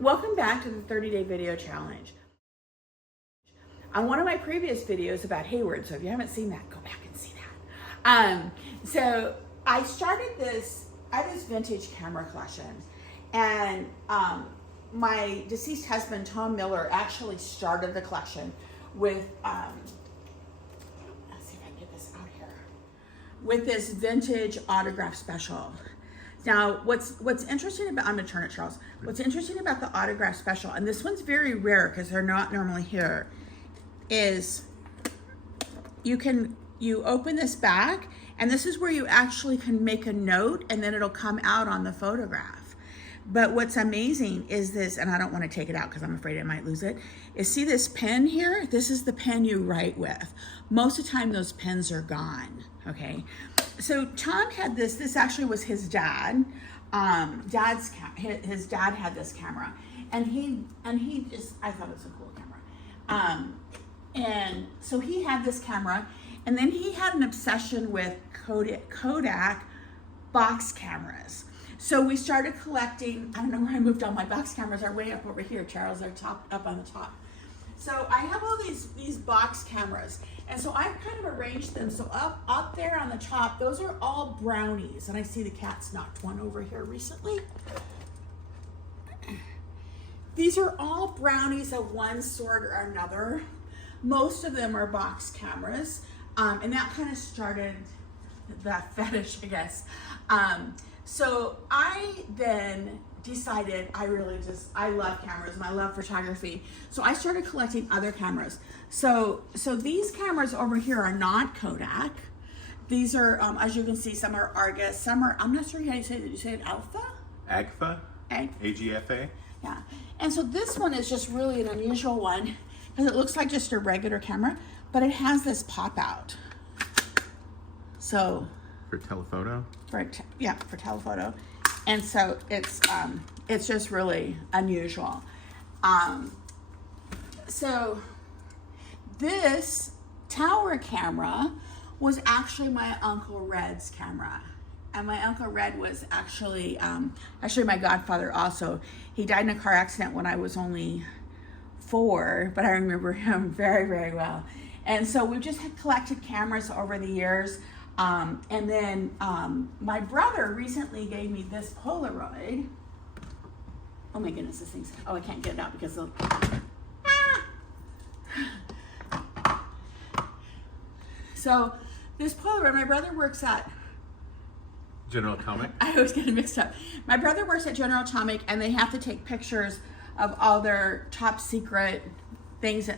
Welcome back to the 30-day video challenge. On one of my previous videos about Hayward, so if you haven't seen that, go back and see that. So I started this, I have this vintage camera collection, and my deceased husband, Tom Miller, actually started the collection with, let's see if I can get this out here, with this vintage autograph special. Now, what's interesting about, I'm gonna turn it, Charles. What's interesting about the autograph special, and this one's very rare because they're not normally here, is you open this back, and this is where you actually can make a note, and then it'll come out on the photograph. But what's amazing is this, and I don't want to take it out because I'm afraid I might lose it, is see this pen here? This is the pen you write with. Most of the time those pens are gone, okay? So Tom had this actually was his dad. His dad had this camera, and he just, I thought it was a cool camera. And so he had this camera, and then he had an obsession with Kodak box cameras. So we started collecting, I don't know where I moved all my box cameras, are way up over here, Charles, they're up on the top. So I have all these box cameras, and so I've kind of arranged them. So up there on the top, those are all brownies, and I see the cat's knocked one over here recently. These are all brownies of one sort or another. Most of them are box cameras, and that kind of started that fetish, I guess. So I then decided I love cameras and I love photography. So I started collecting other cameras. So these cameras over here are not Kodak. These are, as you can see, some are Argus, some are, I'm not sure how you say it. Did you say it Alpha? AGFA. AGFA. Yeah. And so this one is just really an unusual one because it looks like just a regular camera, but it has this pop out. So For telephoto? For telephoto. And so it's just really unusual. So this tower camera was actually my Uncle Red's camera. And my Uncle Red was actually my godfather also. He died in a car accident when I was only 4, but I remember him very, very well. And so we've just collected cameras over the years. And then my brother recently gave me this Polaroid. Oh my goodness, this thing's, oh, I can't get it out because of, So this Polaroid, my brother works at General Atomic? I always get it mixed up. My brother works at General Atomic, and they have to take pictures of all their top secret things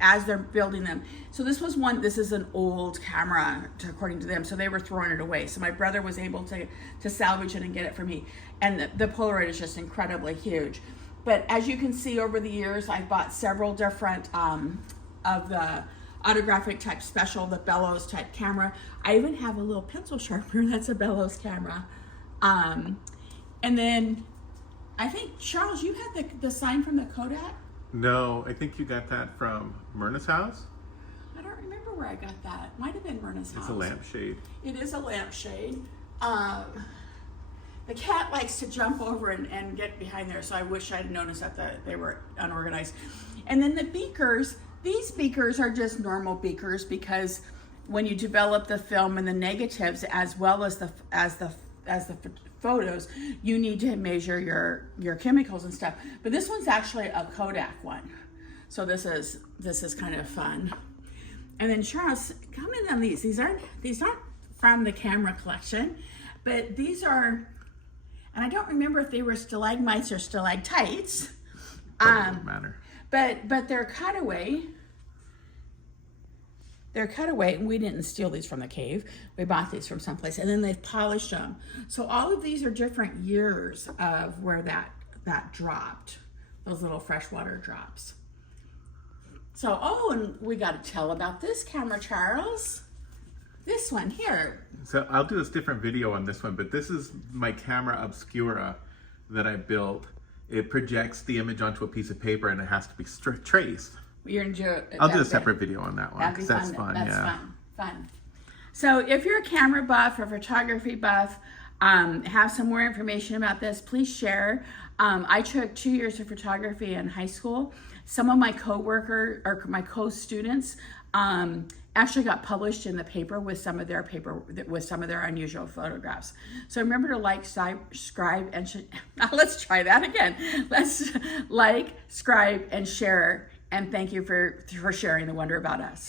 as they're building them. So this is an old camera according to them, so they were throwing it away. So my brother was able to salvage it and get it for me. And the Polaroid is just incredibly huge. But as you can see over the years, I've bought several different of the autographic type special, the bellows type camera. I even have a little pencil sharpener that's a bellows camera. And then I think, Charles, you had the sign from the Kodak? No, I think you got that from Myrna's house. I don't remember where I got that. Might have been Myrna's house. It's a lampshade. It is a lampshade. The cat likes to jump over and get behind there, so I wish I'd noticed that they were unorganized. And then the beakers, these beakers are just normal beakers because when you develop the film and the negatives as well as the photos, you need to measure your chemicals and stuff. But this one's actually a Kodak one, so this is kind of fun. And then Charles, comment on these. These aren't from the camera collection, but these are, and I don't remember if they were stalagmites or stalactites. Doesn't matter. But they're cutaway. They're cutaway, and we didn't steal these from the cave. We bought these from someplace, and then they've polished them. So all of these are different years of where that dropped, those little freshwater drops. So, oh, and we got to tell about this camera, Charles. This one here. So I'll do a different video on this one, but this is my camera obscura that I built. It projects the image onto a piece of paper, and it has to be traced. You're enjoy. I'll do a separate video on that one because that's fun. That's fun. So if you're a camera buff or photography buff, have some more information about this, please share. I took 2 years of photography in high school. Some of my co-workers or my co-students actually got published in the paper with some of their unusual photographs. So remember to like, subscribe, and let's try that again. Let's like, subscribe, and share. And thank you for sharing the wonder about us.